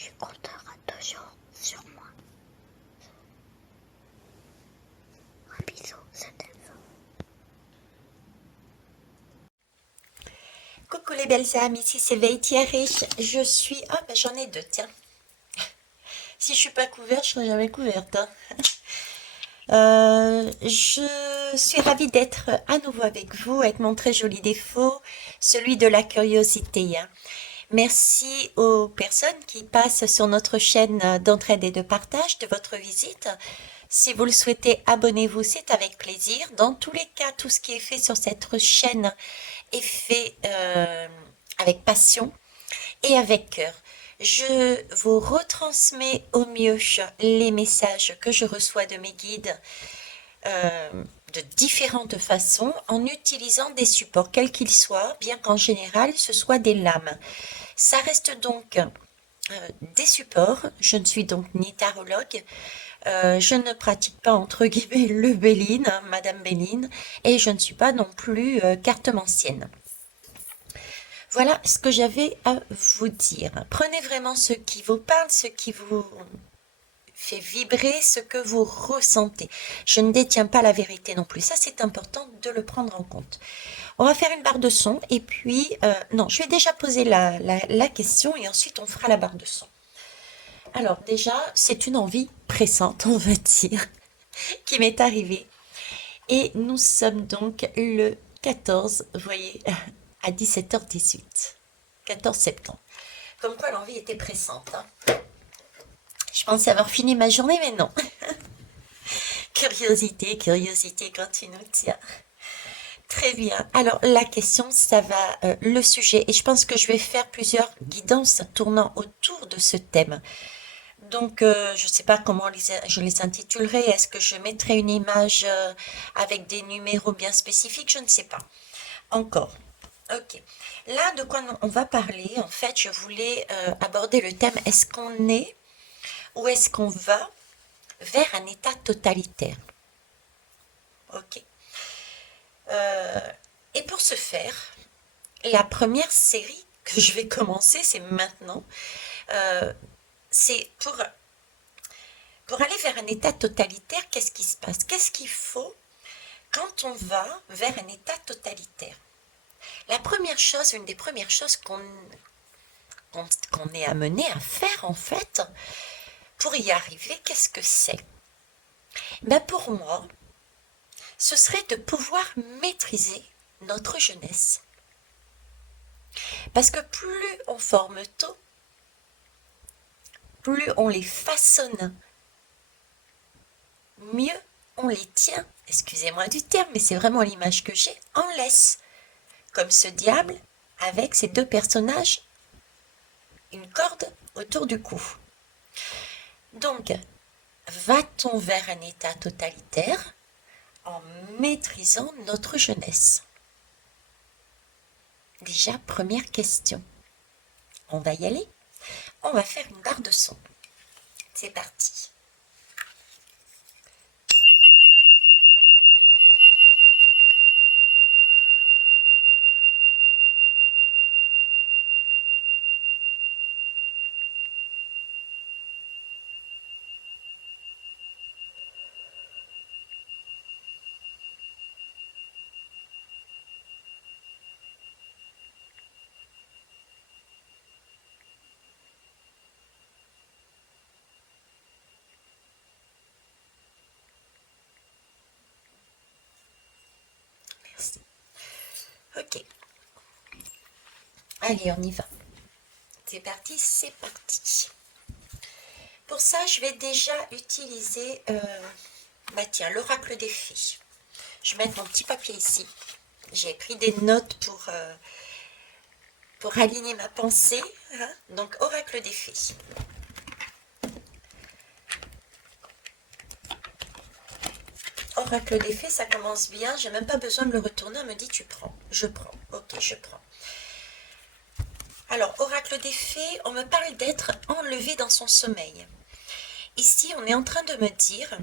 Je compterai toujours sur moi. Un bisou, c'était ça. Coucou les belles âmes, ici c'est Thierry. Je suis... Ah ben j'en ai deux, tiens. Si je suis pas couverte, je serai jamais couverte, hein. Je suis ravie d'être à nouveau avec vous, avec mon très joli défaut, celui de la curiosité, hein. Merci aux personnes qui passent sur notre chaîne d'entraide et de partage de votre visite. Si vous le souhaitez, abonnez-vous, c'est avec plaisir. Dans tous les cas, tout ce qui est fait sur cette chaîne est fait avec passion et avec cœur. Je vous retransmets au mieux les messages que je reçois de mes guides de différentes façons en utilisant des supports, quels qu'ils soient, bien qu'en général ce soit des lames. Ça reste donc des supports. Je ne suis donc ni tarologue, je ne pratique pas entre guillemets le Béline, hein, Madame Béline, et je ne suis pas non plus cartomancienne. Voilà ce que j'avais à vous dire. Prenez vraiment ce qui vous parle, ce qui vous fait vibrer, ce que vous ressentez. Je ne détiens pas la vérité non plus. Ça, c'est important de le prendre en compte. On va faire une barre de son et puis... non, je vais déjà poser la question et ensuite on fera la barre de son. Alors déjà, c'est une envie pressante, on va dire, qui m'est arrivée. Et nous sommes donc le 14, vous voyez, à 17h18. 14 septembre. Comme quoi l'envie était pressante, hein. Je pensais avoir fini ma journée, mais non. Curiosité, curiosité quand tu nous tiens. Très bien. Alors la question, ça va le sujet, et je pense que je vais faire plusieurs guidances tournant autour de ce thème. Donc, je ne sais pas comment je les intitulerai. Est-ce que je mettrai une image avec des numéros bien spécifiques? Je ne sais pas. Encore. Ok. Là, de quoi on va parler, en fait, je voulais aborder le thème, est-ce qu'on est ou est-ce qu'on va vers un état totalitaire? Ok. Et pour ce faire, la première série que je vais commencer, c'est maintenant. C'est pour aller vers un état totalitaire, qu'est-ce qui se passe? Qu'est-ce qu'il faut quand on va vers un état totalitaire? La première chose, une des premières choses qu'on est amené à faire en fait, pour y arriver, qu'est-ce que c'est? Ben pour moi, ce serait de pouvoir maîtriser notre jeunesse. Parce que plus on forme tôt, plus on les façonne, mieux on les tient, excusez-moi du terme, mais c'est vraiment l'image que j'ai, en laisse. Comme ce diable avec ces deux personnages, une corde autour du cou. Donc, va-t-on vers un état totalitaire en maîtrisant notre jeunesse? Déjà, première question. On va y aller. On va faire une barre de son. C'est parti. Merci. Ok. Allez, on y va. C'est parti, c'est parti. Pour ça, je vais déjà utiliser bah tiens, l'oracle des fées. Je vais mettre mon petit papier ici. J'ai pris des notes pour aligner ma pensée, hein. Donc, oracle des fées. Oracle des fées, ça commence bien. J'ai même pas besoin de le retourner. On me dit tu prends. Je prends. Ok, je prends. Alors, oracle des fées, on me parle d'être enlevé dans son sommeil. Ici, on est en train de me dire,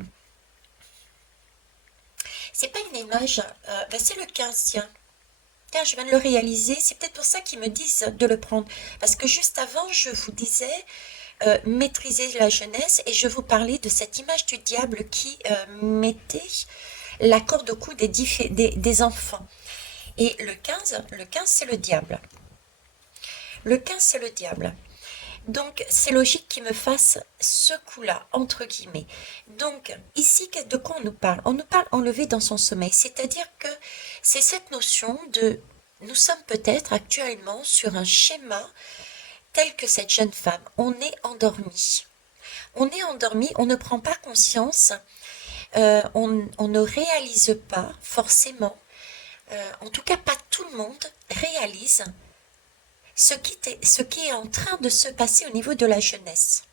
c'est pas une image, c'est le 15, tiens. Tiens, je viens de le réaliser, c'est peut-être pour ça qu'ils me disent de le prendre. Parce que juste avant, je vous disais maîtriser la jeunesse, et je vous parlais de cette image du diable qui mettait la corde au cou des enfants. Et le 15 c'est le diable. Le 15 c'est le diable. Donc, c'est logique qu'il me fasse ce coup-là, entre guillemets. Donc, ici, de quoi on nous parle? On nous parle enlever dans son sommeil. C'est-à-dire que c'est cette notion de... Nous sommes peut-être actuellement sur un schéma tel que cette jeune femme. On est endormi. On est endormi, on ne prend pas conscience, on ne réalise pas forcément, en tout cas pas tout le monde réalise ce qui est en train de se passer au niveau de la jeunesse.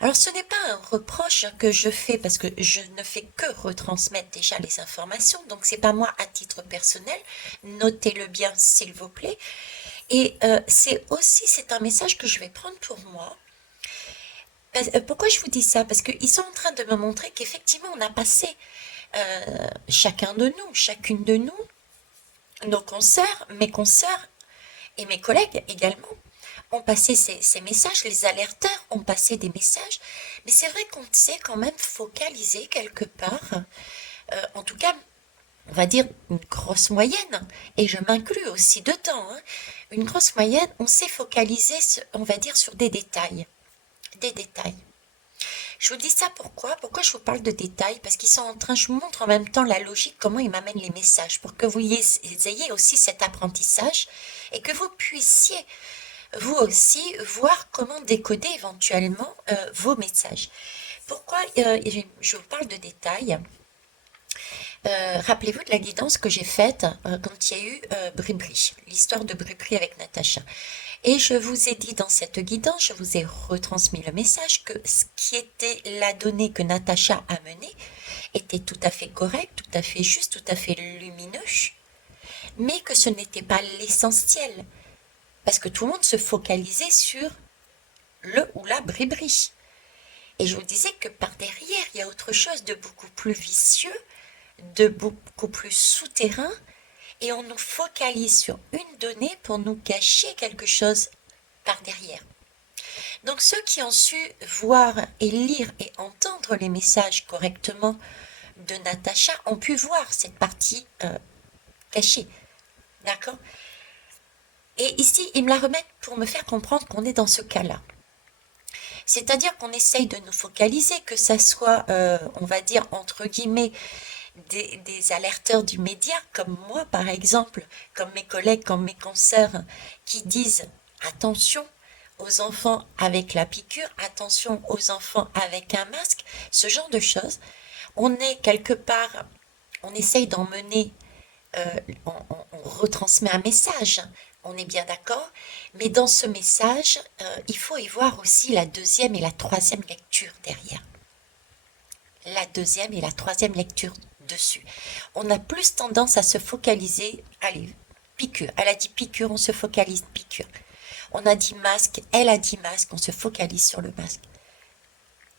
Alors ce n'est pas un reproche que je fais parce que je ne fais que retransmettre déjà les informations, donc c'est pas moi à titre personnel, notez-le bien s'il vous plaît. Et c'est un message que je vais prendre pour moi. Pourquoi je vous dis ça? Parce qu'ils sont en train de me montrer qu'effectivement on a passé chacun de nous, chacune de nous, nos consoeurs, mes consoeurs et mes collègues également ont passé ces messages, les alerteurs ont passé des messages, mais c'est vrai qu'on s'est quand même focalisé quelque part, en tout cas, on va dire une grosse moyenne, et je m'inclus aussi dedans, hein, une grosse moyenne, on s'est focalisé, on va dire, sur des détails. Des détails. Je vous dis ça pourquoi je vous parle de détails? Parce qu'ils sont en train, je vous montre en même temps la logique, comment ils m'amènent les messages, pour que vous ayez aussi cet apprentissage, et que vous puissiez vous aussi voir comment décoder éventuellement vos messages. Pourquoi je vous parle de détails? Rappelez-vous de la guidance que j'ai faite quand il y a eu Bribri, l'histoire de Bribri avec Natacha. Et je vous ai dit dans cette guidance, je vous ai retransmis le message que ce qui était la donnée que Natacha a menée était tout à fait correct, tout à fait juste, tout à fait lumineux, mais que ce n'était pas l'essentiel. Parce que tout le monde se focalisait sur le ou la Bribri. Et je vous disais que par derrière, il y a autre chose de beaucoup plus vicieux, de beaucoup plus souterrain, et on nous focalise sur une donnée pour nous cacher quelque chose par derrière. Donc ceux qui ont su voir et lire et entendre les messages correctement de Natacha ont pu voir cette partie cachée. D'accord? Et ici, ils me la remettent pour me faire comprendre qu'on est dans ce cas-là. C'est-à-dire qu'on essaye de nous focaliser, que ça soit, on va dire, entre guillemets, des alerteurs du média, comme moi par exemple, comme mes collègues, comme mes consoeurs, qui disent attention aux enfants avec la piqûre, attention aux enfants avec un masque, ce genre de choses. On est quelque part, on essaye d'emmener, on retransmet un message, on est bien d'accord, mais dans ce message, il faut y voir aussi la deuxième et la troisième lecture derrière. La deuxième et la troisième lecture dessus. On a plus tendance à se focaliser, allez, piqûre, elle a dit piqûre, on se focalise piqûre. On a dit masque, elle a dit masque, on se focalise sur le masque.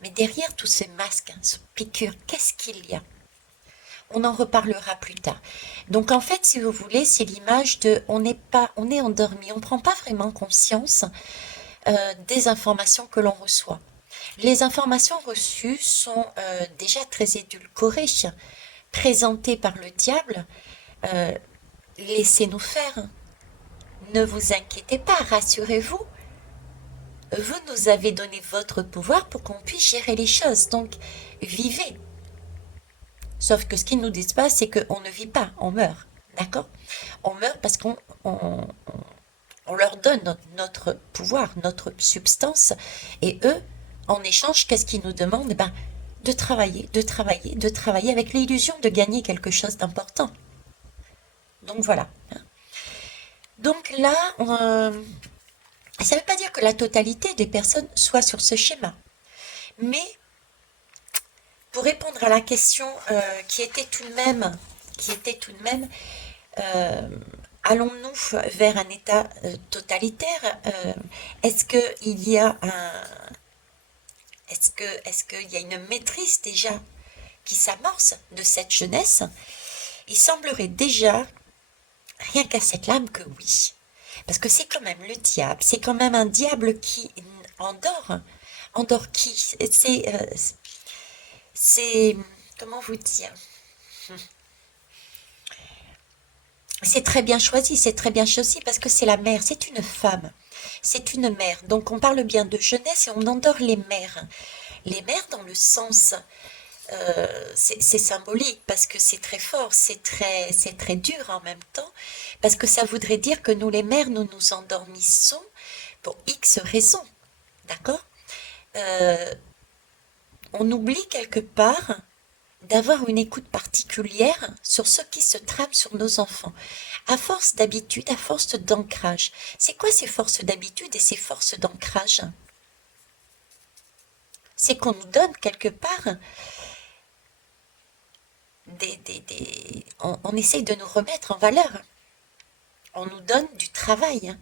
Mais derrière tous ces masques, ce piqûre, qu'est-ce qu'il y a? On en reparlera plus tard. Donc en fait, si vous voulez, c'est l'image de on est endormi, on ne prend pas vraiment conscience des informations que l'on reçoit. Les informations reçues sont déjà très édulcorées, présentées par le diable. Laissez-nous faire. Ne vous inquiétez pas, rassurez-vous. Vous nous avez donné votre pouvoir pour qu'on puisse gérer les choses. Donc, vivez. Sauf que ce qu'ils ne nous disent pas, c'est qu'on ne vit pas, on meurt. D'accord? On meurt parce qu'on leur donne notre pouvoir, notre substance. Et eux, en échange, qu'est-ce qu'ils nous demandent? De travailler, de travailler, de travailler avec l'illusion de gagner quelque chose d'important. Donc voilà. Donc là, ça ne veut pas dire que la totalité des personnes soit sur ce schéma. Mais pour répondre à la question qui était tout de même, allons-nous vers un état totalitaire? Est-ce qu'il y a est-ce qu'il y a une maîtrise déjà qui s'amorce de cette jeunesse? Il semblerait déjà, rien qu'à cette lame, que oui. Parce que c'est quand même le diable, c'est quand même un diable qui endort. Endort qui? C'est, comment vous dire? C'est très bien choisi, c'est très bien choisi parce que c'est la mère, c'est une femme, c'est une mère. Donc on parle bien de jeunesse et on endort les mères. Les mères dans le sens, c'est symbolique parce que c'est très fort, c'est très dur en même temps, parce que ça voudrait dire que nous les mères, nous nous endormissons pour X raisons, d'accord? Euh, on oublie quelque part d'avoir une écoute particulière sur ce qui se trame sur nos enfants. À force d'habitude, à force d'ancrage. C'est quoi ces forces d'habitude et ces forces d'ancrage? C'est qu'on nous donne quelque part on essaye de nous remettre en valeur. On nous donne du travail.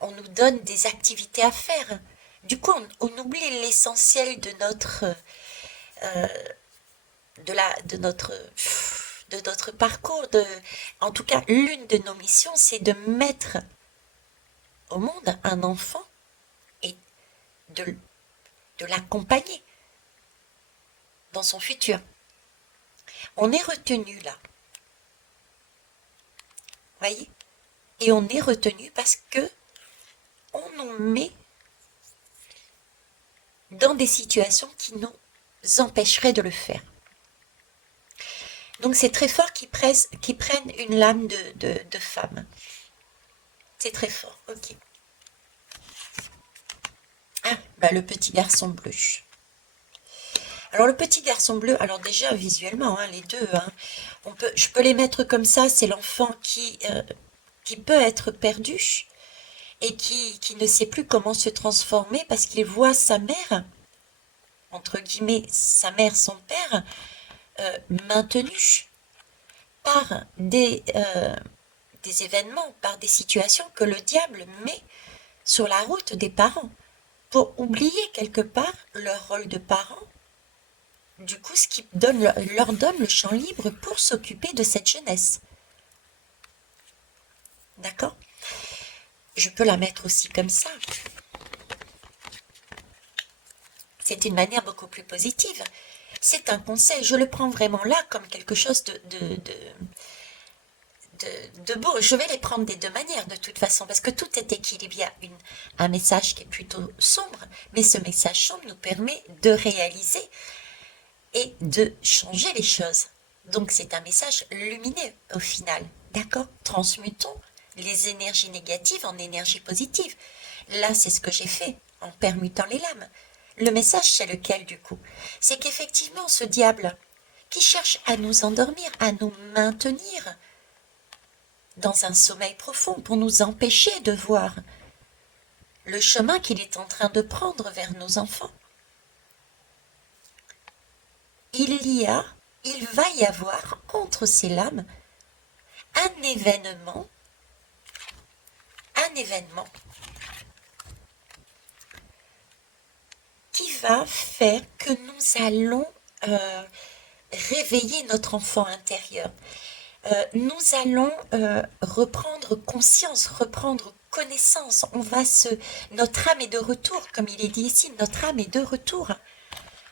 On nous donne des activités à faire. Du coup, on oublie l'essentiel de notre, euh, de notre parcours. En tout cas, l'une de nos missions, c'est de mettre au monde un enfant et de, de l'accompagner dans son futur. On est retenu là, voyez? Et on est retenu parce que on nous met dans des situations qui nous empêcheraient de le faire. Donc c'est très fort qu'ils prennent une lame de femme. C'est très fort, ok. Ah, bah le petit garçon bleu. Alors le petit garçon bleu, alors déjà visuellement, hein, les deux, hein, je peux les mettre comme ça, c'est l'enfant qui peut être perdu et qui ne sait plus comment se transformer parce qu'il voit sa mère, entre guillemets, sa mère, son père, maintenu par des événements, par des situations que le diable met sur la route des parents pour oublier quelque part leur rôle de parents. Du coup, ce qui leur donne le champ libre pour s'occuper de cette jeunesse. D'accord? Je peux la mettre aussi comme ça. C'est une manière beaucoup plus positive. C'est un conseil, je le prends vraiment là comme quelque chose de beau. Je vais les prendre des deux manières de toute façon, parce que tout est équilibré. Il y a un message qui est plutôt sombre, mais ce message sombre nous permet de réaliser et de changer les choses. Donc c'est un message lumineux au final. D'accord? Transmutons les énergies négatives en énergie positive. Là, c'est ce que j'ai fait en permutant les lames. Le message, c'est lequel du coup? C'est qu'effectivement, ce diable qui cherche à nous endormir, à nous maintenir dans un sommeil profond pour nous empêcher de voir le chemin qu'il est en train de prendre vers nos enfants. Il va y avoir entre ces lames un événement qui va faire que nous allons réveiller notre enfant intérieur. Nous allons reprendre conscience, reprendre connaissance. Notre âme est de retour, comme il est dit ici, notre âme est de retour.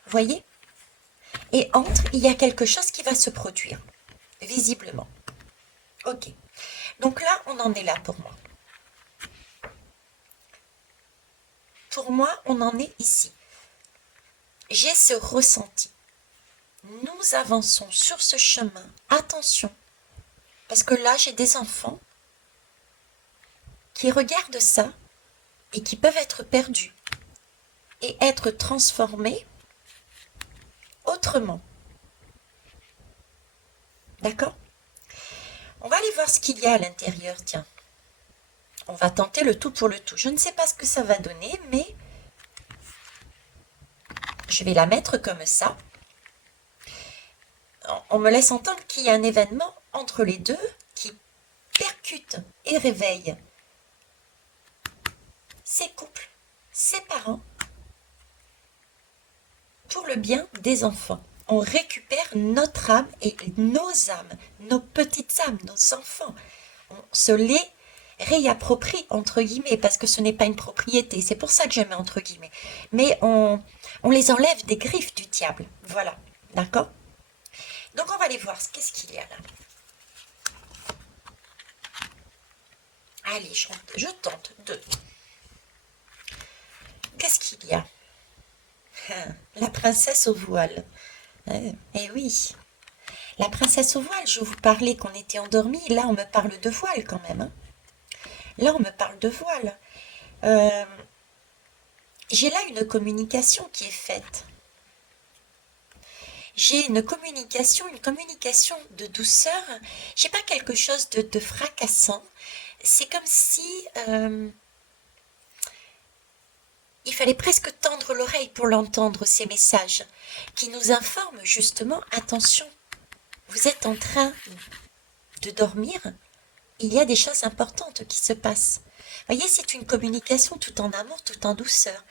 Voyez? Et il y a quelque chose qui va se produire, visiblement. Ok. Donc là, on en est là pour moi. Pour moi, on en est ici. J'ai ce ressenti. Nous avançons sur ce chemin. Attention. Parce que là, j'ai des enfants qui regardent ça et qui peuvent être perdus et être transformés autrement. D'accord? On va aller voir ce qu'il y a à l'intérieur, tiens. On va tenter le tout pour le tout. Je ne sais pas ce que ça va donner, mais je vais la mettre comme ça. On me laisse entendre qu'il y a un événement entre les deux qui percute et réveille ces couples, ces parents, pour le bien des enfants. On récupère notre âme et nos âmes, nos petites âmes, nos enfants. On se les réapproprie, entre guillemets, parce que ce n'est pas une propriété, c'est pour ça que je mets entre guillemets. Mais on les enlève des griffes du diable, voilà, d'accord? Donc on va aller voir, qu'est-ce qu'il y a là? Allez, je tente deux. Qu'est-ce qu'il y a? La princesse au voile. Eh oui, la princesse au voile, je vous parlais qu'on était endormi, là on me parle de voile quand même, hein. Là on me parle de voile. Euh, j'ai là une communication qui est faite. J'ai une communication de douceur. J'ai pas quelque chose de fracassant. C'est comme si il fallait presque tendre l'oreille pour l'entendre, ces messages qui nous informent justement, attention, vous êtes en train de dormir, il y a des choses importantes qui se passent. Vous voyez, c'est une communication tout en amour, tout en douceur.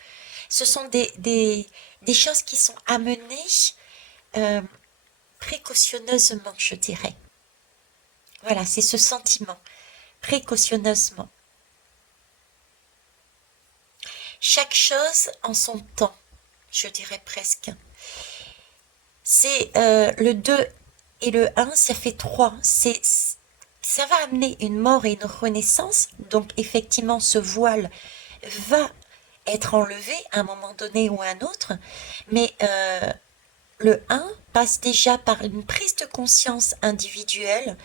Ce sont des choses qui sont amenées euh, précautionneusement, je dirais. Voilà, c'est ce sentiment, précautionneusement. Chaque chose en son temps, je dirais presque. C'est le 2 et le 1, ça fait 3. Ça va amener une mort et une renaissance. Donc effectivement, ce voile va être enlevé à un moment donné ou à un autre. Mais le 1 passe déjà par une prise de conscience individuelle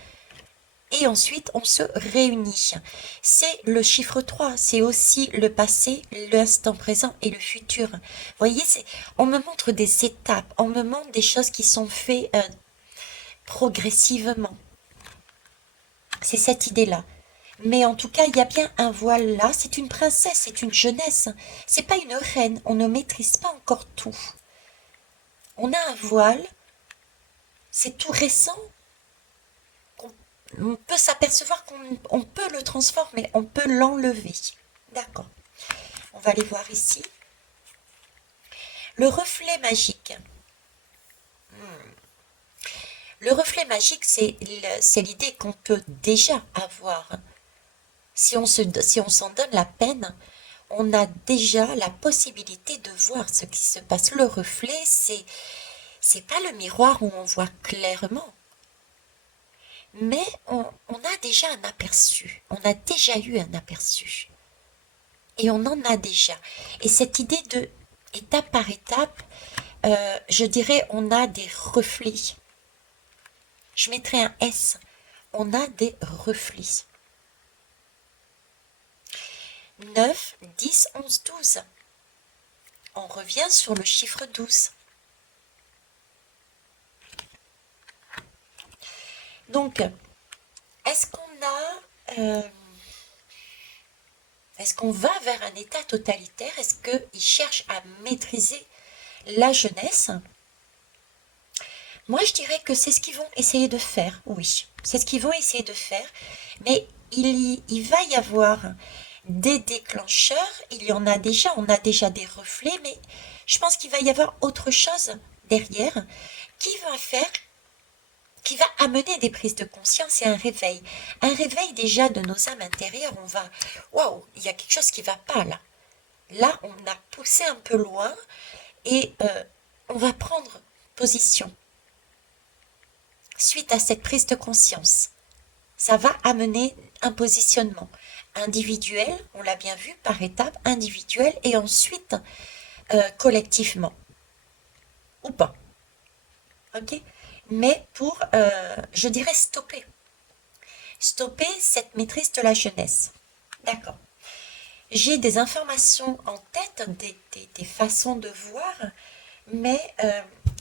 et ensuite on se réunit. C'est le chiffre 3, c'est aussi le passé, l'instant présent et le futur. Vous voyez, on me montre des étapes, on me montre des choses qui sont faites progressivement. C'est cette idée-là. Mais en tout cas, il y a bien un voile là, c'est une princesse, c'est une jeunesse, c'est pas une reine, on ne maîtrise pas encore tout. On a un voile, c'est tout récent, on peut s'apercevoir qu'on peut le transformer, on peut l'enlever. D'accord. On va aller voir ici. Le reflet magique. Le reflet magique, c'est l'idée qu'on peut déjà avoir. Si on s'en donne la peine, on a déjà la possibilité de voir ce qui se passe. Le reflet, c'est pas le miroir où on voit clairement. Mais on a déjà un aperçu. On a déjà eu un aperçu. Et on en a déjà. Et cette idée de étape par étape, je dirais, on a des reflets. Je mettrai un S. On a des reflets. 9, 10, 11, 12. On revient sur le chiffre 12. Donc, est-ce qu'on va vers un état totalitaire? Est-ce qu'il cherche à maîtriser la jeunesse? Moi, je dirais que c'est ce qu'ils vont essayer de faire, oui. C'est ce qu'ils vont essayer de faire, mais il va y avoir des déclencheurs, il y en a déjà, on a déjà des reflets, mais je pense qu'il va y avoir autre chose derrière qui va amener des prises de conscience et un réveil. Un réveil déjà de nos âmes intérieures, on va, waouh, il y a quelque chose qui va pas là. Là, on a poussé un peu loin et on va prendre position. Suite à cette prise de conscience, ça va amener un positionnement individuel, on l'a bien vu, par étapes, individuel et ensuite collectivement. Ou pas. Ok? Mais pour, je dirais, stopper. Stopper cette maîtrise de la jeunesse. D'accord. J'ai des informations en tête, des façons de voir, mais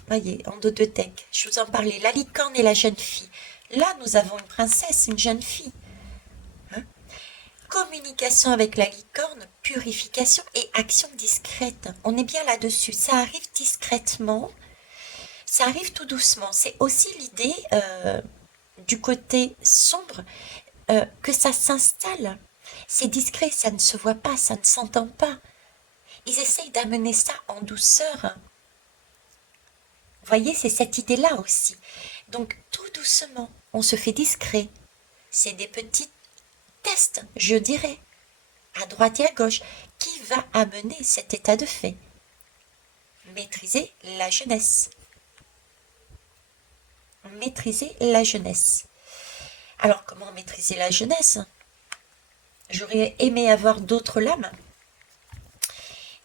voyez, en dos de deck, je vous en parlais, la licorne et la jeune fille. Là, nous avons une princesse, une jeune fille. Hein. Communication avec la licorne, purification et action discrète. On est bien là-dessus. Ça arrive discrètement, ça arrive tout doucement. C'est aussi l'idée du côté sombre que ça s'installe. C'est discret, ça ne se voit pas, ça ne s'entend pas. Ils essayent d'amener ça en douceur. Vous voyez, c'est cette idée-là aussi. Donc, tout doucement, on se fait discret. C'est des petites test, je dirais, à droite et à gauche, qui va amener cet état de fait. Maîtriser la jeunesse. Maîtriser la jeunesse. Alors, comment maîtriser la jeunesse? J'aurais aimé avoir d'autres lames,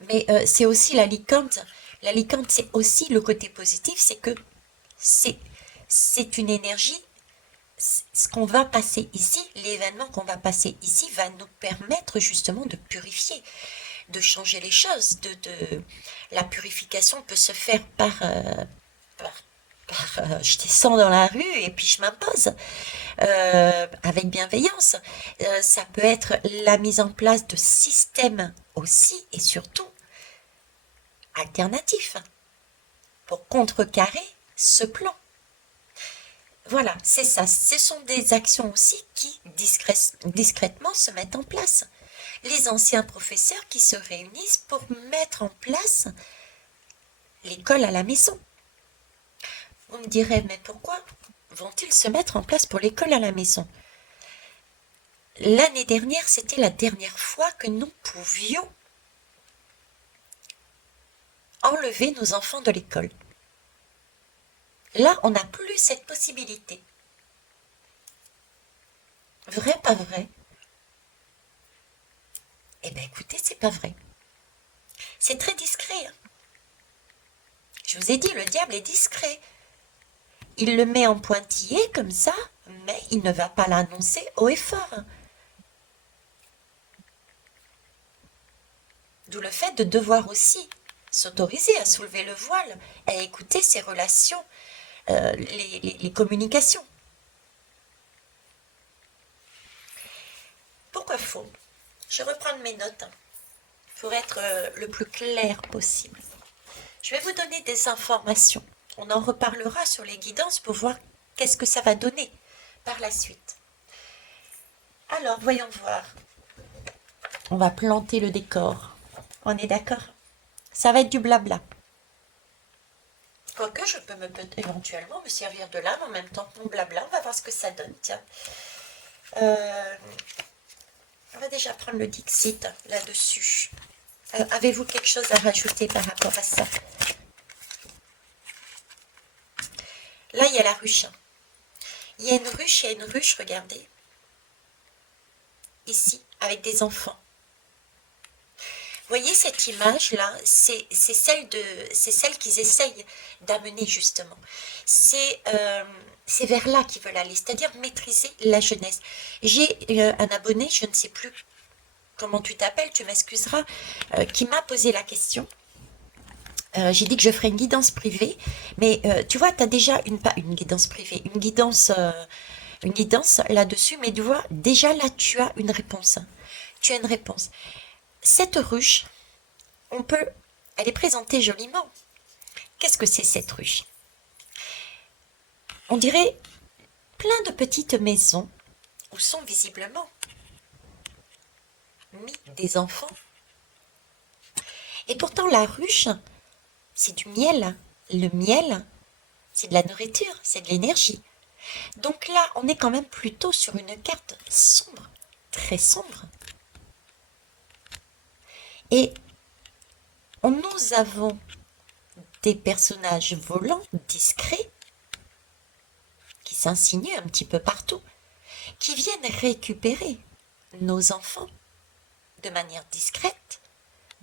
mais c'est aussi la licorne. La licorne, c'est aussi le côté positif, c'est que c'est une énergie. Ce qu'on va passer ici, l'événement qu'on va passer ici va nous permettre justement de purifier, de changer les choses. La purification peut se faire je descends dans la rue et puis je m'impose avec bienveillance. Ça peut être la mise en place de systèmes aussi et surtout alternatifs pour contrecarrer ce plan. Voilà, c'est ça. Ce sont des actions aussi qui discrètement se mettent en place. Les anciens professeurs qui se réunissent pour mettre en place l'école à la maison. Vous me direz, mais pourquoi vont-ils se mettre en place pour l'école à la maison? L'année dernière, c'était la dernière fois que nous pouvions enlever nos enfants de l'école. Là, on n'a plus cette possibilité. Vrai, pas vrai? Eh bien, écoutez, c'est pas vrai. C'est très discret. Hein. Je vous ai dit, le diable est discret. Il le met en pointillé comme ça, mais il ne va pas l'annoncer haut et fort. D'où le fait de devoir aussi s'autoriser à soulever le voile, à écouter ses relations, les communications. Pourquoi faux? Je vais reprendre mes notes pour être le plus clair possible. Je vais vous donner des informations. On en reparlera sur les guidances pour voir qu'est-ce que ça va donner par la suite. Alors, voyons voir. On va planter le décor. On est d'accord? Ça va être du blabla. Quoique je peux éventuellement me servir de l'âme en même temps que mon blabla. On va voir ce que ça donne. Tiens. On va déjà prendre le Dixit là-dessus. Avez-vous quelque chose à rajouter par rapport à ça? Là, il y a la ruche. Il y a une ruche, regardez. Ici, avec des enfants. Vous voyez cette image-là, c'est celle qu'ils essayent d'amener justement. C'est vers là qu'ils veulent aller, c'est-à-dire maîtriser la jeunesse. J'ai un abonné, je ne sais plus comment tu t'appelles, tu m'excuseras, qui m'a posé la question. J'ai dit que je ferais une guidance privée, mais tu vois, tu as déjà pas une guidance privée, une guidance là-dessus, mais tu vois, déjà là, tu as une réponse. Tu as une réponse. Cette ruche, elle est présentée joliment. Qu'est-ce que c'est cette ruche? On dirait plein de petites maisons où sont visiblement mis des enfants. Et pourtant la ruche, c'est du miel. Le miel, c'est de la nourriture, c'est de l'énergie. Donc là, on est quand même plutôt sur une carte sombre, très sombre. Et nous avons des personnages volants, discrets, qui s'insinuent un petit peu partout, qui viennent récupérer nos enfants de manière discrète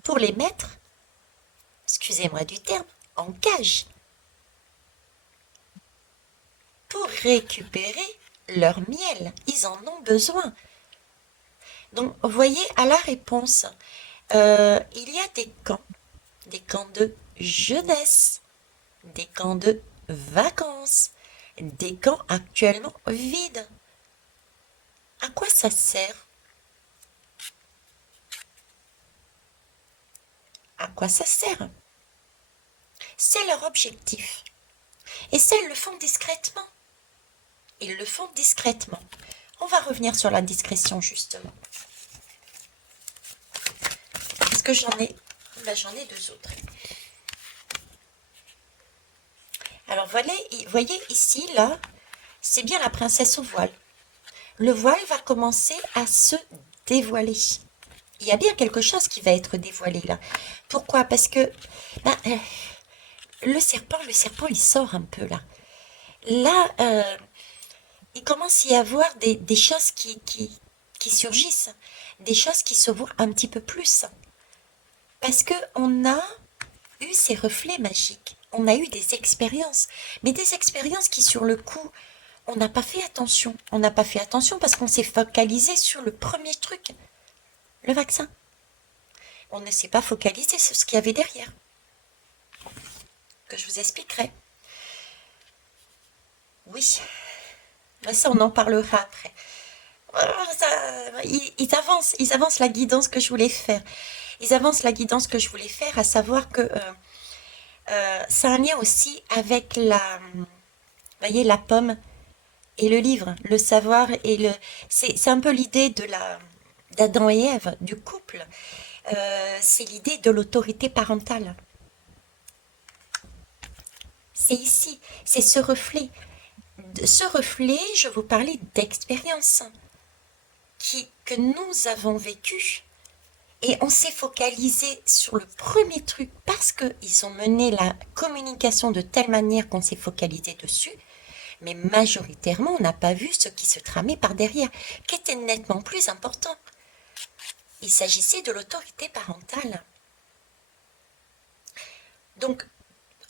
pour les mettre, excusez-moi du terme, en cage, pour récupérer leur miel. Ils en ont besoin. Donc, vous voyez, à la réponse, il y a des camps de jeunesse, des camps de vacances, des camps actuellement vides. À quoi ça sert? À quoi ça sert? C'est leur objectif. Et ça, ils le font discrètement. Ils le font discrètement. On va revenir sur la discrétion, justement. Parce que j'en ai deux autres. Alors, voyez ici, là, c'est bien la princesse au voile. le voile va commencer à se dévoiler. Il y a bien quelque chose qui va être dévoilé là. Pourquoi? Parce que le serpent, il sort un peu là. Là, il commence à y avoir des choses qui surgissent, des choses qui se voient un petit peu plus. Parce que on a eu ces reflets magiques, on a eu des expériences, mais des expériences qui sur le coup, on n'a pas fait attention. On n'a pas fait attention parce qu'on s'est focalisé sur le premier truc, le vaccin. On ne s'est pas focalisé sur ce qu'il y avait derrière, que je vous expliquerai. Oui, mais ça on en parlera après. Ils avancent la guidance que je voulais faire. Ils avancent la guidance que je voulais faire, à savoir que ça a un lien aussi avec voyez, la pomme et le livre, le savoir et le. C'est un peu l'idée d'Adam et Ève, du couple. C'est l'idée de l'autorité parentale. C'est ici, c'est ce reflet. Ce reflet, je vous parlais d'expérience que nous avons vécu. Et on s'est focalisé sur le premier truc parce qu'ils ont mené la communication de telle manière qu'on s'est focalisé dessus. Mais majoritairement, on n'a pas vu ce qui se tramait par derrière, qui était nettement plus important. Il s'agissait de l'autorité parentale. Donc,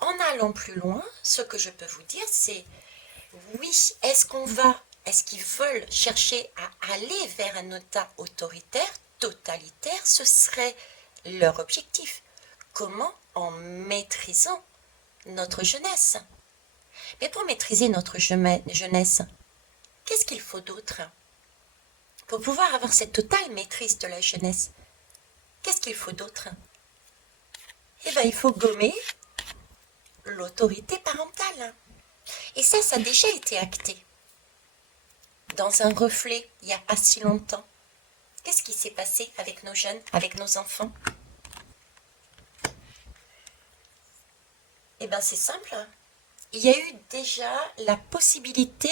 en allant plus loin, ce que je peux vous dire, c'est oui, est-ce qu'ils veulent chercher à aller vers un État autoritaire, totalitaire, ce serait leur objectif. Comment? En maîtrisant notre jeunesse. Mais pour maîtriser notre jeunesse, qu'est-ce qu'il faut d'autre? Pour pouvoir avoir cette totale maîtrise de la jeunesse, qu'est-ce qu'il faut d'autre? Eh bien, il faut gommer l'autorité parentale. Et ça a déjà été acté. Dans un reflet, il n'y a pas si longtemps. Qu'est-ce qui s'est passé avec nos jeunes, avec nos enfants? Eh bien, c'est simple. Il y a eu déjà la possibilité,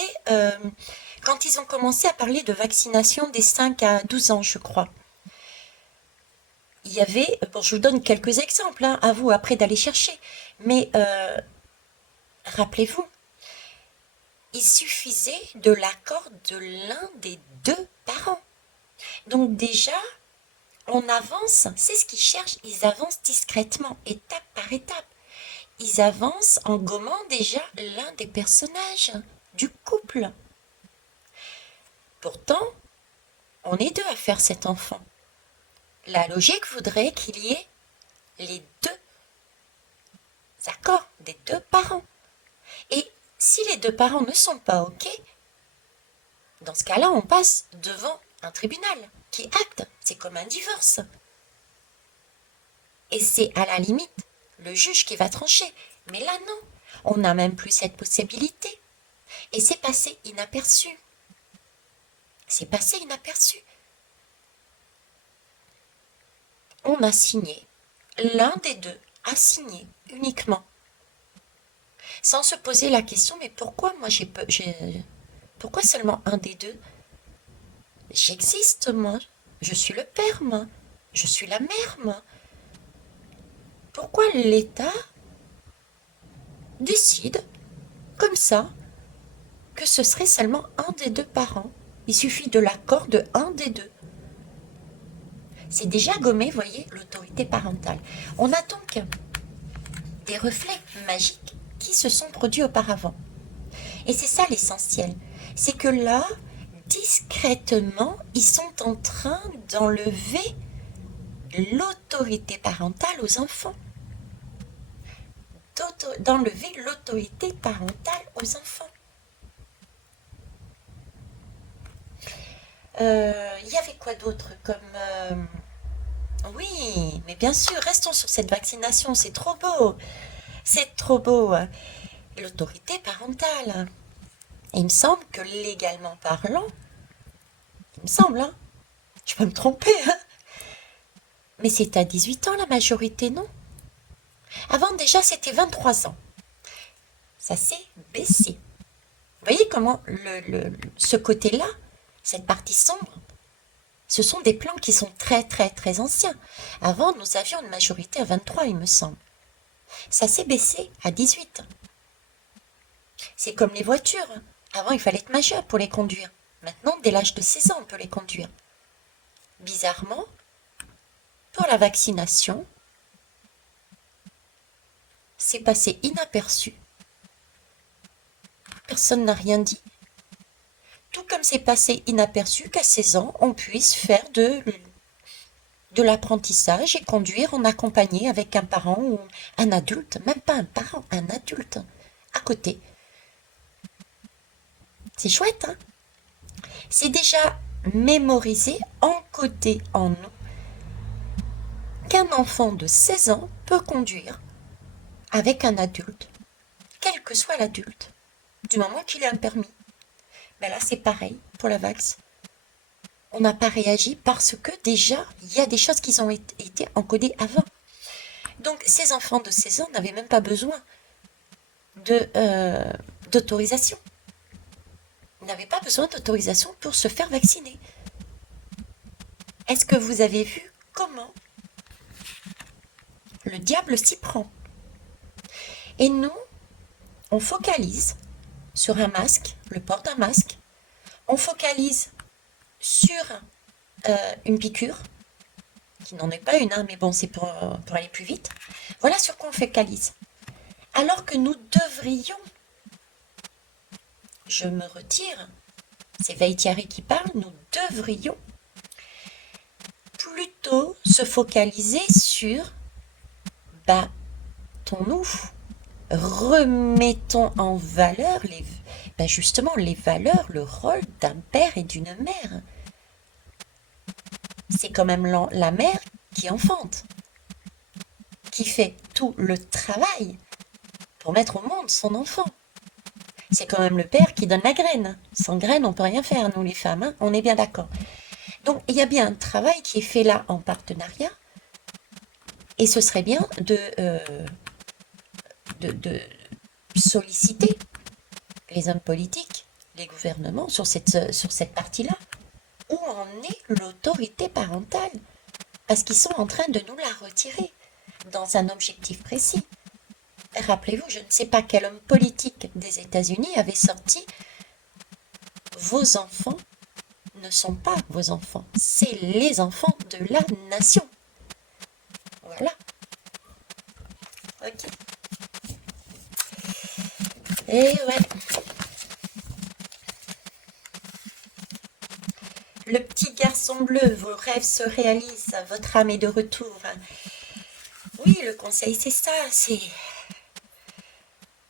quand ils ont commencé à parler de vaccination des 5 à 12 ans, je crois. Il y avait, bon, je vous donne quelques exemples, hein, à vous après d'aller chercher, mais rappelez-vous, il suffisait de l'accord de l'un des deux parents. Donc déjà, on avance, c'est ce qu'ils cherchent, ils avancent discrètement, étape par étape. Ils avancent en gommant déjà l'un des personnages du couple. Pourtant, on est deux à faire cet enfant. La logique voudrait qu'il y ait les deux accords des deux parents. Et si les deux parents ne sont pas OK, dans ce cas-là, on passe devant un tribunal qui acte. C'est comme un divorce. Et c'est à la limite le juge qui va trancher. Mais là, non. On n'a même plus cette possibilité. Et c'est passé inaperçu. C'est passé inaperçu. On a signé. L'un des deux a signé uniquement. Sans se poser la question, mais pourquoi moi pourquoi seulement un des deux? J'existe, moi. Je suis le père, moi. Je suis la mère, moi. Pourquoi l'État décide, comme ça, que ce serait seulement un des deux parents? Il suffit de l'accord de un des deux. C'est déjà gommé, voyez, l'autorité parentale. On a donc des reflets magiques qui se sont produits auparavant. Et c'est ça l'essentiel. C'est que là, discrètement, ils sont en train d'enlever l'autorité parentale aux enfants. D'enlever l'autorité parentale aux enfants. Il y avait quoi d'autre comme... Oui, mais bien sûr, restons sur cette vaccination, c'est trop beau. C'est trop beau. L'autorité parentale. Et il me semble que légalement parlant, il me semble, hein, je peux me tromper, hein, mais c'est à 18 ans la majorité, non? Avant déjà c'était 23 ans. Ça s'est baissé. Vous voyez comment ce côté-là, cette partie sombre, ce sont des plans qui sont très très très anciens. Avant, nous avions une majorité à 23, il me semble. Ça s'est baissé à 18. C'est comme les voitures. Avant, il fallait être majeur pour les conduire. Maintenant, dès l'âge de 16 ans, on peut les conduire. Bizarrement, pour la vaccination, c'est passé inaperçu. Personne n'a rien dit. Tout comme c'est passé inaperçu qu'à 16 ans, on puisse faire de l'apprentissage et conduire en accompagné avec un parent ou un adulte, même pas un parent, un adulte à côté. C'est chouette, hein? C'est déjà mémorisé, encodé en nous, qu'un enfant de 16 ans peut conduire avec un adulte, quel que soit l'adulte, du moment qu'il ait un permis. Mais là, c'est pareil pour la vax. On n'a pas réagi parce que déjà, il y a des choses qui ont été encodées avant. Donc, ces enfants de 16 ans n'avaient même pas besoin d'autorisation. Ils n'avaient pas besoin d'autorisation pour se faire vacciner. Est-ce que vous avez vu comment le diable s'y prend? Et nous, on focalise sur un masque, le port d'un masque. On focalise sur une piqûre, qui n'en est pas une, hein, mais bon, c'est pour aller plus vite. Voilà sur quoi on focalise. Alors que nous devrions, je me retire, c'est Veil-Thierry qui parle, nous devrions plutôt se focaliser sur battons-nous, remettons en valeur justement les valeurs, le rôle d'un père et d'une mère. C'est quand même la mère qui enfante, qui fait tout le travail pour mettre au monde son enfant. C'est quand même le père qui donne la graine. Sans graine, on ne peut rien faire, nous les femmes, hein, on est bien d'accord. Donc, il y a bien un travail qui est fait là en partenariat, et ce serait bien de solliciter les hommes politiques, les gouvernements sur cette partie-là. Où en est l'autorité parentale? Parce qu'ils sont en train de nous la retirer dans un objectif précis. Rappelez-vous, je ne sais pas quel homme politique des États-Unis avait sorti « Vos enfants ne sont pas vos enfants, c'est les enfants de la nation ». Voilà. Ok. Et ouais. Le petit garçon bleu, vos rêves se réalisent, votre âme est de retour. Oui, le conseil, c'est ça, c'est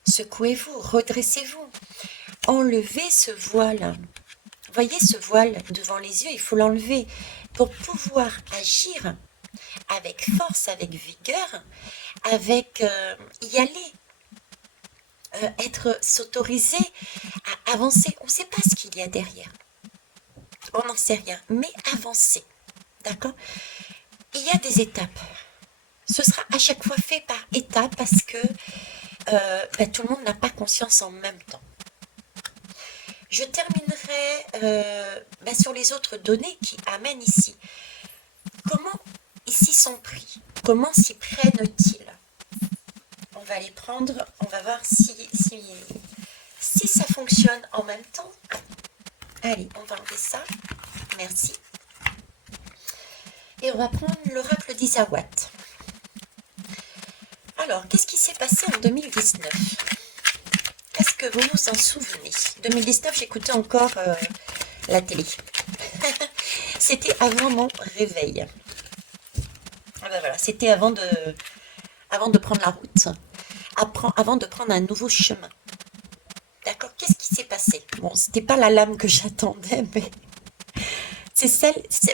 secouez-vous, redressez-vous, enlevez ce voile. Voyez ce voile devant les yeux, il faut l'enlever pour pouvoir agir avec force, avec vigueur, avec y aller, s'autoriser à avancer. On ne sait pas ce qu'il y a derrière. On n'en sait rien, mais avancer. D'accord? Il y a des étapes. Ce sera à chaque fois fait par étapes parce que tout le monde n'a pas conscience en même temps. Je terminerai sur les autres données qui amènent ici. Comment ils s'y sont pris? Comment s'y prennent-ils? On va les prendre, on va voir si ça fonctionne en même temps. Allez, on va enlever ça. Merci. Et on va prendre l'oracle d'Isawat. Alors, qu'est-ce qui s'est passé en 2019? Est-ce que vous vous en souvenez? 2019, j'écoutais encore la télé. C'était avant mon réveil. Ah ben voilà, c'était avant de prendre la route, avant de prendre un nouveau chemin. D'accord? Qu'est-ce qui s'est passé? Bon, c'était pas la lame que j'attendais, mais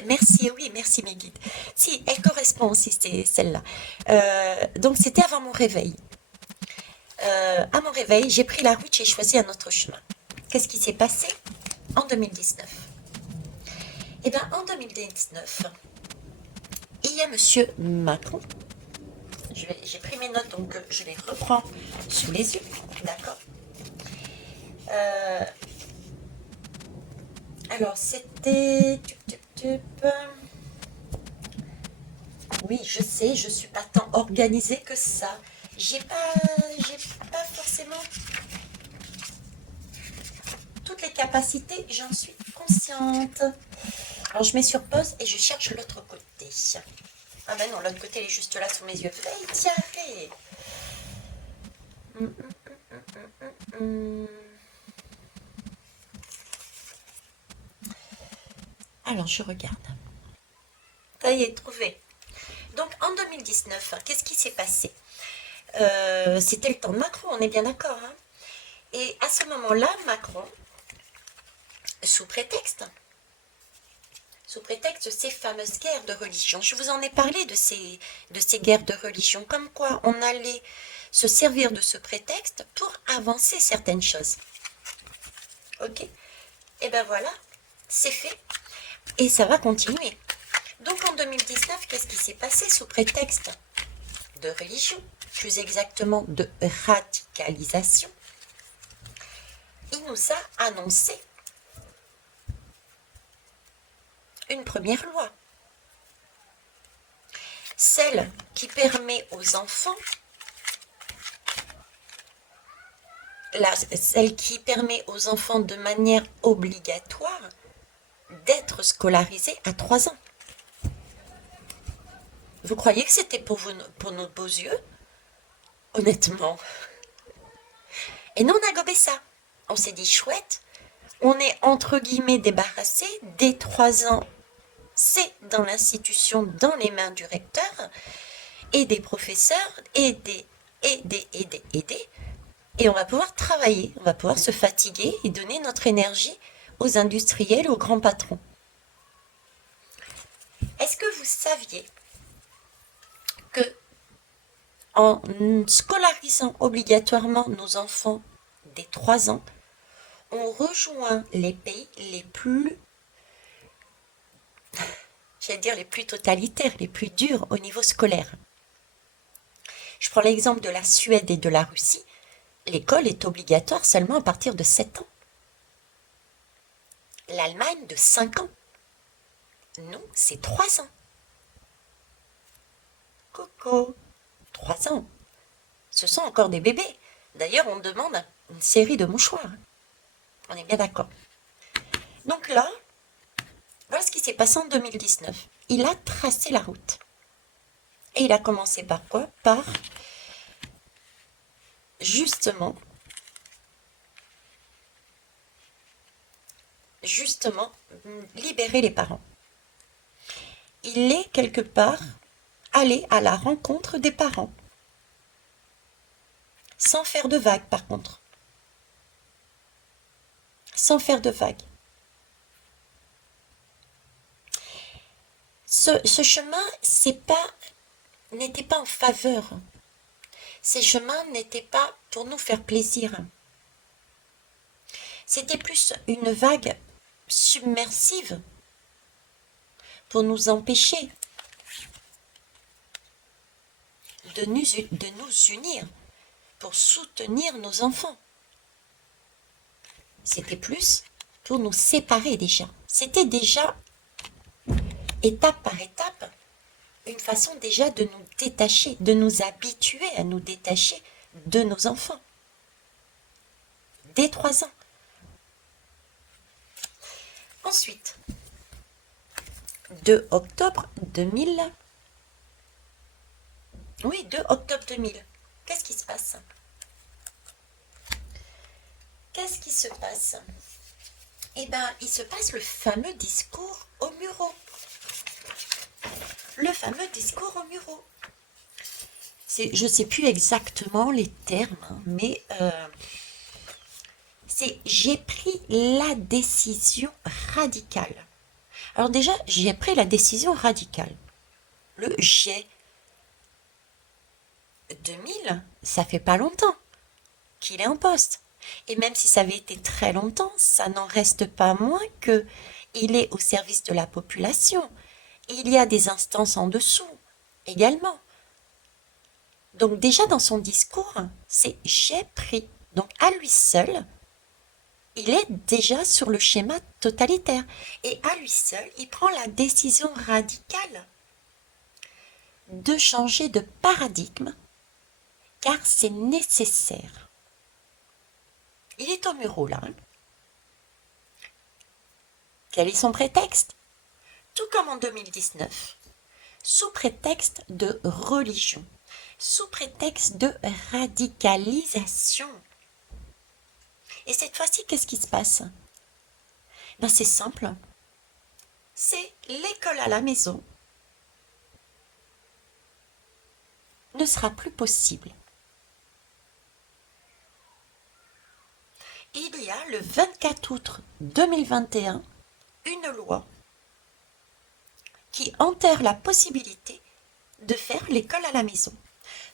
merci, oui, merci mes guides. Si, elle correspond aussi, c'est celle-là. Donc, c'était avant mon réveil. À mon réveil, j'ai pris la route, j'ai choisi un autre chemin. Qu'est-ce qui s'est passé en 2019? Eh bien, en 2019, il y a Monsieur Macron. J'ai pris mes notes, donc je les reprends sous les yeux. D'accord? Alors, c'était... Oui, je sais, je suis pas tant organisée que ça. J'ai pas forcément toutes les capacités, j'en suis consciente. Alors, je mets sur pause et je cherche l'autre côté. Ah ben non, l'autre côté, il est juste là sous mes yeux. Veille, tiens, arrête. Alors, je regarde. Ça y est, trouvé. Donc, en 2019, qu'est-ce qui s'est passé? C'était le temps de Macron, on est bien d'accord, hein? Et à ce moment-là, Macron, sous prétexte de ces fameuses guerres de religion, je vous en ai parlé de ces guerres de religion, comme quoi on allait se servir de ce prétexte pour avancer certaines choses. Ok? Et ben voilà, c'est fait. Et ça va continuer. Donc en 2019, qu'est-ce qui s'est passé sous prétexte de religion, plus exactement de radicalisation? Il nous a annoncé une première loi, celle qui permet aux enfants, celle qui permet aux enfants de manière obligatoire d'être scolarisés à 3 ans. Vous croyez que c'était pour nos beaux yeux? Honnêtement. Et nous, on a gobé ça. On s'est dit, chouette, on est entre guillemets débarrassé des 3 ans. C'est dans l'institution, dans les mains du recteur et des professeurs et et on va pouvoir travailler, on va pouvoir se fatiguer et donner notre énergie aux industriels, aux grands patrons. Est-ce que vous saviez que en scolarisant obligatoirement nos enfants dès 3 ans, on rejoint les pays les plus, j'allais dire les plus totalitaires, les plus durs au niveau scolaire? Je prends l'exemple de la Suède et de la Russie. L'école est obligatoire seulement à partir de 7 ans. L'Allemagne de 5 ans. Nous, c'est 3 ans. Coco, 3 ans. Ce sont encore des bébés. D'ailleurs, on demande une série de mouchoirs. On est bien d'accord. Donc là, voilà ce qui s'est passé en 2019. Il a tracé la route. Et il a commencé par quoi? Par, justement, libérer les parents. Il est quelque part allé à la rencontre des parents. Sans faire de vagues, par contre. Sans faire de vagues. Ce chemin n'était pas en faveur. Ces chemins n'étaient pas pour nous faire plaisir. C'était plus une vague submersive pour nous empêcher de nous unir, pour soutenir nos enfants. C'était plus pour nous séparer déjà. C'était déjà, étape par étape, une façon déjà de nous détacher, de nous habituer à nous détacher de nos enfants. Dès 3 ans. Ensuite, 2 octobre 2000. Oui, 2 octobre 2000. Qu'est-ce qui se passe? Qu'est-ce qui se passe? Eh bien, il se passe le fameux discours aux Mureaux. Le fameux discours aux Mureaux. Je ne sais plus exactement les termes, hein, mais c'est j'ai pris la décision radicale. Alors déjà, j'ai pris la décision radicale. Le j'ai 2000, ça fait pas longtemps qu'il est en poste. Et même si ça avait été très longtemps, ça n'en reste pas moins que il est au service de la population. Il y a des instances en dessous également. Donc déjà dans son discours, c'est j'ai pris. Donc à lui seul, il est déjà sur le schéma totalitaire. Et à lui seul, il prend la décision radicale de changer de paradigme, car c'est nécessaire. Il est au Murau là. Quel est son prétexte? Tout comme en 2019, sous prétexte de religion, sous prétexte de radicalisation. Et cette fois-ci, qu'est-ce qui se passe? Ben, c'est simple. C'est l'école à la maison ne sera plus possible. Il y a le 24 août 2021 une loi qui enterre la possibilité de faire l'école à la maison,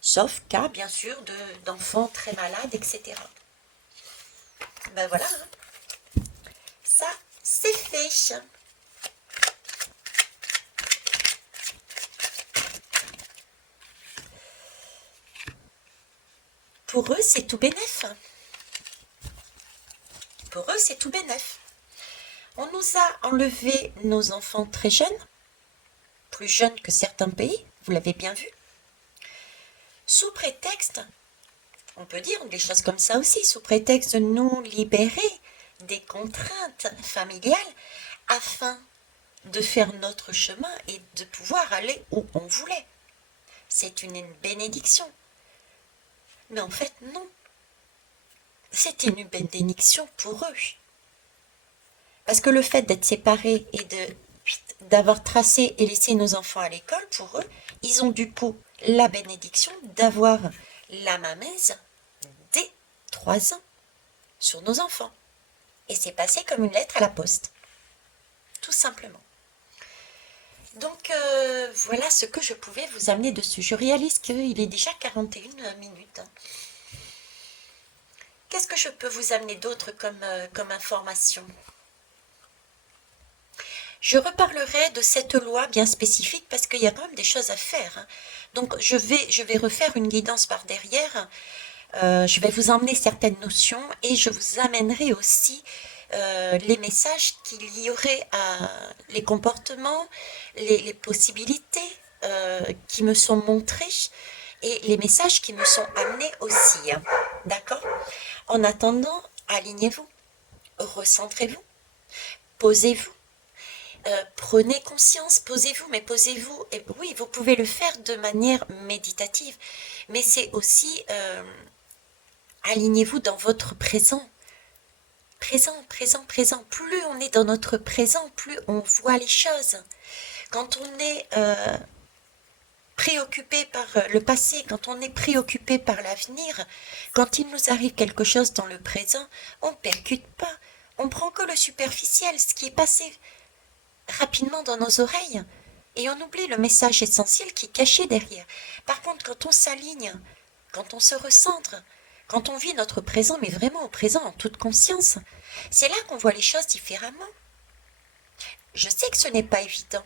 sauf cas bien sûr d'enfants très malades, etc. Ben voilà, ça c'est fait. Pour eux c'est tout bénef. Pour eux c'est tout bénef. On nous a enlevé nos enfants très jeunes, plus jeunes que certains pays, vous l'avez bien vu, sous prétexte, on peut dire des choses comme ça aussi, sous prétexte de nous libérer des contraintes familiales afin de faire notre chemin et de pouvoir aller où on voulait. C'est une bénédiction. Mais en fait, non. C'est une bénédiction pour eux. Parce que le fait d'être séparés et d'avoir tracé et laissé nos enfants à l'école, pour eux, ils ont du coup la bénédiction d'avoir la mainmise dès 3 ans sur nos enfants. Et c'est passé comme une lettre à la poste. Tout simplement. Donc voilà ce que je pouvais vous amener dessus. Je réalise qu'il est déjà 41 minutes. Qu'est-ce que je peux vous amener d'autre comme information? Je reparlerai de cette loi bien spécifique parce qu'il y a quand même des choses à faire. Donc je vais refaire une guidance par derrière. Je vais vous emmener certaines notions et je vous amènerai aussi les messages qu'il y aurait, les comportements, les possibilités qui me sont montrées et les messages qui me sont amenés aussi. D'accord? En attendant, alignez-vous, recentrez-vous, posez-vous. Prenez conscience, posez-vous, mais posez-vous, et oui, vous pouvez le faire de manière méditative, mais c'est aussi alignez-vous dans votre présent. Présent, présent, présent. Plus on est dans notre présent, plus on voit les choses. Quand on est préoccupé par le passé, quand on est préoccupé par l'avenir, quand il nous arrive quelque chose dans le présent, on ne percute pas. On prend que le superficiel, ce qui est passé rapidement dans nos oreilles, et on oublie le message essentiel qui est caché derrière. Par contre, quand on s'aligne, quand on se recentre, quand on vit notre présent, mais vraiment au présent, en toute conscience, c'est là qu'on voit les choses différemment. Je sais que ce n'est pas évident.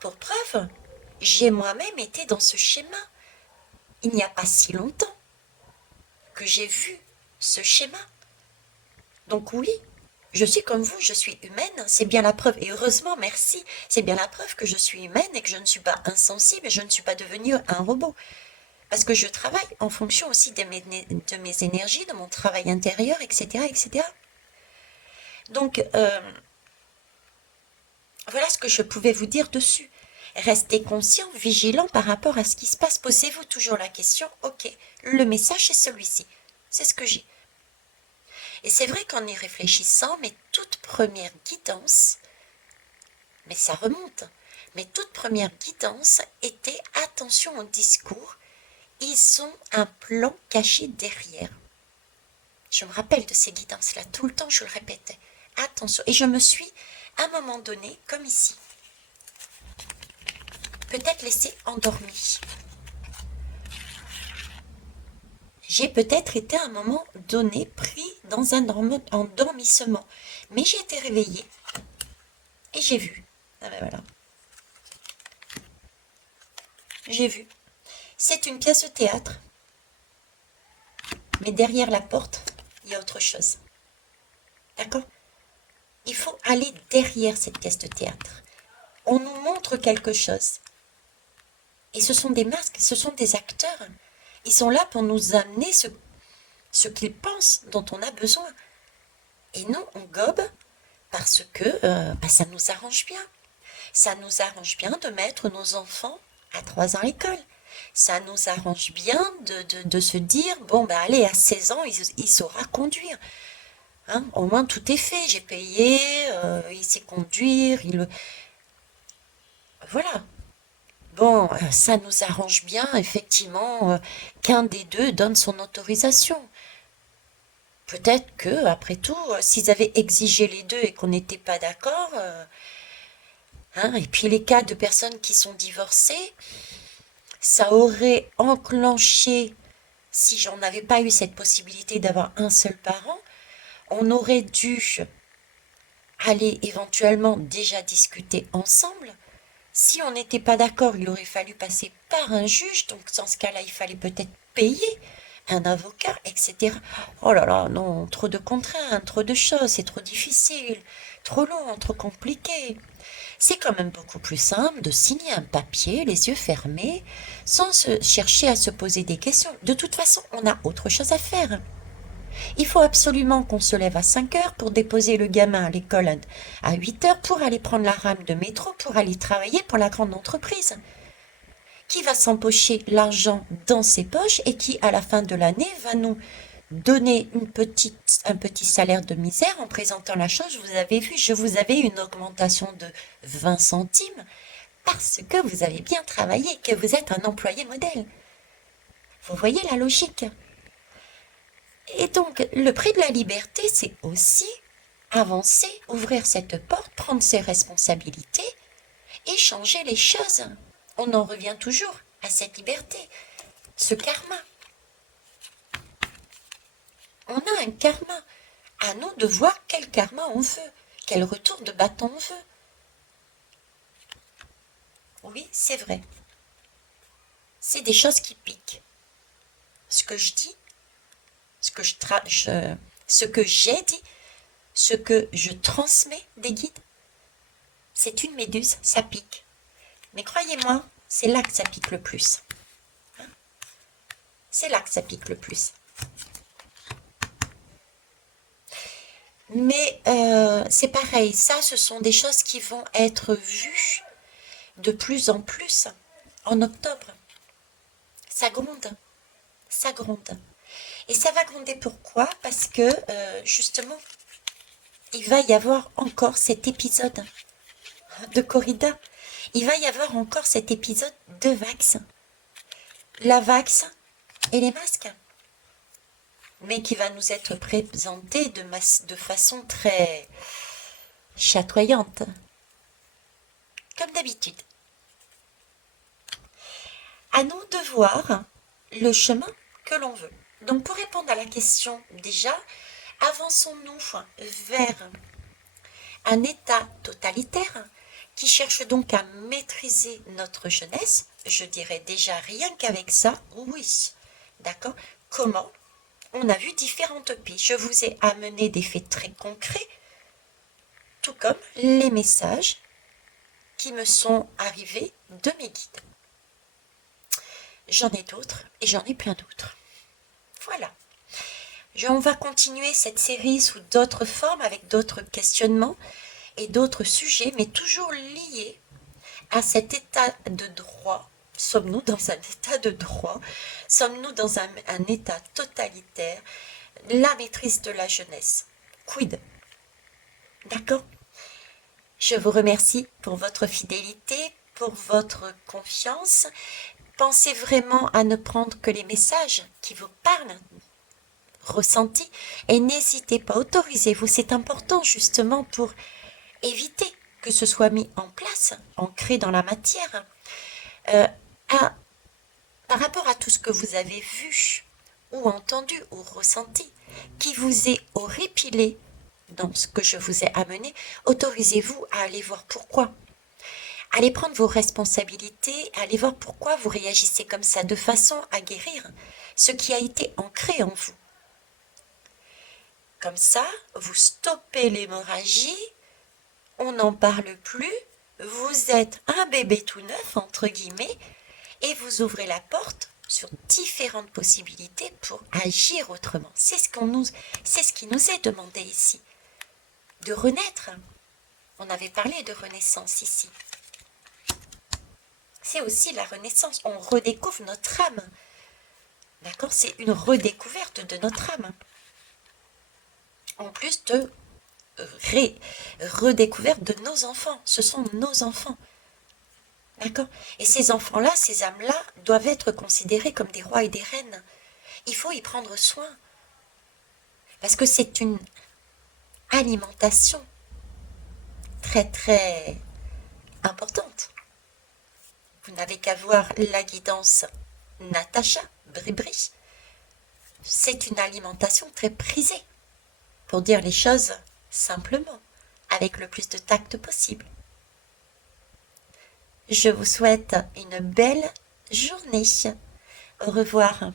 Pour preuve, j'ai moi-même été dans ce schéma. Il n'y a pas si longtemps que j'ai vu ce schéma. Donc oui, je suis comme vous, je suis humaine, c'est bien la preuve, et heureusement, merci, c'est bien la preuve que je suis humaine et que je ne suis pas insensible et je ne suis pas devenue un robot. Parce que je travaille en fonction aussi de mes énergies, de mon travail intérieur, etc. etc. Donc, voilà ce que je pouvais vous dire dessus. Restez conscient, vigilant par rapport à ce qui se passe. Posez-vous toujours la question, ok, le message est celui-ci. C'est ce que j'ai. Et c'est vrai qu'en y réfléchissant, mes toutes premières guidances, mais ça remonte, mes toutes premières guidances étaient attention au discours, ils ont un plan caché derrière. Je me rappelle de ces guidances-là, tout le temps je le répétais. Attention, et je me suis, à un moment donné, comme ici, peut-être laissé endormie. J'ai peut-être été à un moment donné pris dans un endormissement, mais j'ai été réveillée et j'ai vu. Ah ben voilà. J'ai vu. C'est une pièce de théâtre, mais derrière la porte, il y a autre chose. D'accord? Il faut aller derrière cette pièce de théâtre. On nous montre quelque chose. Et ce sont des masques, ce sont des acteurs. Ils sont là pour nous amener ce qu'ils pensent, dont on a besoin. Et nous, on gobe parce que ça nous arrange bien. Ça nous arrange bien de mettre nos enfants à 3 ans à l'école. Ça nous arrange bien de se dire, bon, ben allez, à 16 ans, il saura conduire. Hein, au moins, tout est fait. J'ai payé, il sait conduire, Voilà. Bon, ça nous arrange bien, effectivement, qu'un des deux donne son autorisation. Peut-être que, après tout, s'ils avaient exigé les deux et qu'on n'était pas d'accord, hein, et puis les cas de personnes qui sont divorcées, ça aurait enclenché, si j'en avais pas eu cette possibilité d'avoir un seul parent, on aurait dû aller éventuellement déjà discuter ensemble. Si on n'était pas d'accord, il aurait fallu passer par un juge, donc dans ce cas-là, il fallait peut-être payer un avocat, etc. Oh là là, non, trop de contraintes, trop de choses, c'est trop difficile, trop long, trop compliqué. C'est quand même beaucoup plus simple de signer un papier, les yeux fermés, sans chercher à se poser des questions. De toute façon, on a autre chose à faire. Il faut absolument qu'on se lève à 5 heures pour déposer le gamin à l'école à 8 heures pour aller prendre la rame de métro pour aller travailler pour la grande entreprise. Qui va s'empocher l'argent dans ses poches et qui, à la fin de l'année, va nous donner un petit salaire de misère en présentant la chose. Vous avez vu, je vous avais une augmentation de 20 centimes parce que vous avez bien travaillé, que vous êtes un employé modèle. Vous voyez la logique? Et donc, le prix de la liberté, c'est aussi avancer, ouvrir cette porte, prendre ses responsabilités et changer les choses. On en revient toujours à cette liberté, ce karma. On a un karma. À nous de voir quel karma on veut, quel retour de bâton on veut. Oui, c'est vrai. C'est des choses qui piquent. Ce que je dis, ce que j'ai dit, ce que je transmets des guides, c'est une méduse, ça pique. Mais croyez-moi, c'est là que ça pique le plus. Hein? C'est là que ça pique le plus. Mais c'est pareil, ça, ce sont des choses qui vont être vues de plus en plus en octobre. Ça gronde, ça gronde. Et ça va gronder pourquoi? Parce que, justement, il va y avoir encore cet épisode de corrida. Il va y avoir encore cet épisode de Vax. La Vax et les masques. Mais qui va nous être présenté de façon très chatoyante. Comme d'habitude. À nous de voir le chemin que l'on veut. Donc pour répondre à la question déjà, avançons-nous vers un état totalitaire qui cherche donc à maîtriser notre jeunesse? Je dirais déjà rien qu'avec ça, oui. D'accord? Comment? On a vu différentes pistes. Je vous ai amené des faits très concrets, tout comme les messages qui me sont arrivés de mes guides. J'en ai d'autres et j'en ai plein d'autres. Voilà. On va continuer cette série sous d'autres formes, avec d'autres questionnements et d'autres sujets, mais toujours liés à cet état de droit. Sommes-nous dans un état de droit? Sommes-nous dans un état totalitaire? La maîtrise de la jeunesse. Quid? D'accord? Je vous remercie pour votre fidélité, pour votre confiance. Pensez vraiment à ne prendre que les messages qui vous parlent, ressentis, et n'hésitez pas, autorisez-vous, c'est important justement pour éviter que ce soit mis en place, ancré dans la matière, par rapport à tout ce que vous avez vu, ou entendu, ou ressenti, qui vous est horripilé dans ce que je vous ai amené, autorisez-vous à aller voir pourquoi. Allez prendre vos responsabilités, allez voir pourquoi vous réagissez comme ça, de façon à guérir ce qui a été ancré en vous. Comme ça, vous stoppez l'hémorragie, on n'en parle plus, vous êtes un bébé tout neuf, entre guillemets, et vous ouvrez la porte sur différentes possibilités pour agir autrement. C'est ce qui nous est demandé ici. De renaître. On avait parlé de renaissance ici. C'est aussi la renaissance. On redécouvre notre âme. D'accord? C'est une redécouverte de notre âme. En plus de redécouverte de nos enfants. Ce sont nos enfants. D'accord? Et ces enfants-là, ces âmes-là, doivent être considérés comme des rois et des reines. Il faut y prendre soin. Parce que c'est une alimentation très très importante. Vous n'avez qu'à voir la guidance Natacha Bribri. C'est une alimentation très prisée, pour dire les choses simplement, avec le plus de tact possible. Je vous souhaite une belle journée. Au revoir.